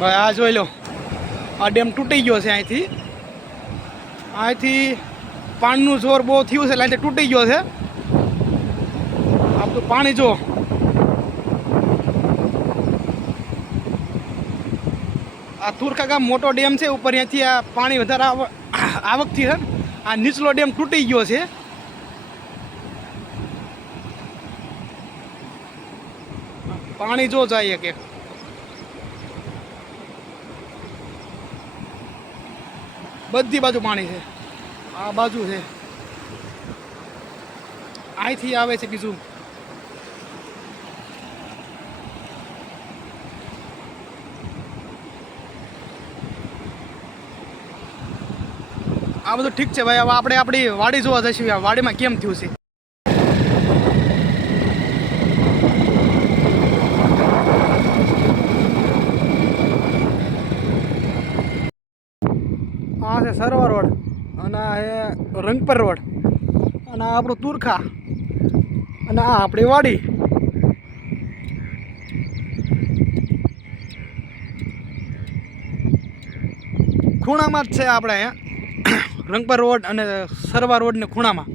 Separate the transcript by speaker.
Speaker 1: ભાઈ આ જોઈ લો આ ડેમ તૂટી ગયો છે અહીંથી અહીંથી પાણીનું જોર બહુ થયું છે એટલે તૂટી ગયો છે. આપણું પાણી જો. આ તુરખા ગામ મોટો ડેમ છે, ઉપર ત્યાંથી આ પાણી વધારે આવ- આવકથી છે. આ નીચલો ડેમ તૂટી ગયો છે. પાણી જો જાય કે બધી બાજુ પાણી છે. આ બાજુ છે. અહીંથી આવે છે બીજું. આ બધું ઠીક છે ભાઈ. હવે આપણે આપણી વાડી જોવા જઈશું. વાડીમાં કેમ થયું છે? આ છે સરવા રોડ અને આ છે રંગપર રોડ અને આ આપણું તુરખા. અને આ આપણી વાડી. ખૂણામાં જ છે આપણે અહીંયા. રંગપર રોડ અને સરવા રોડને ખૂણામાં.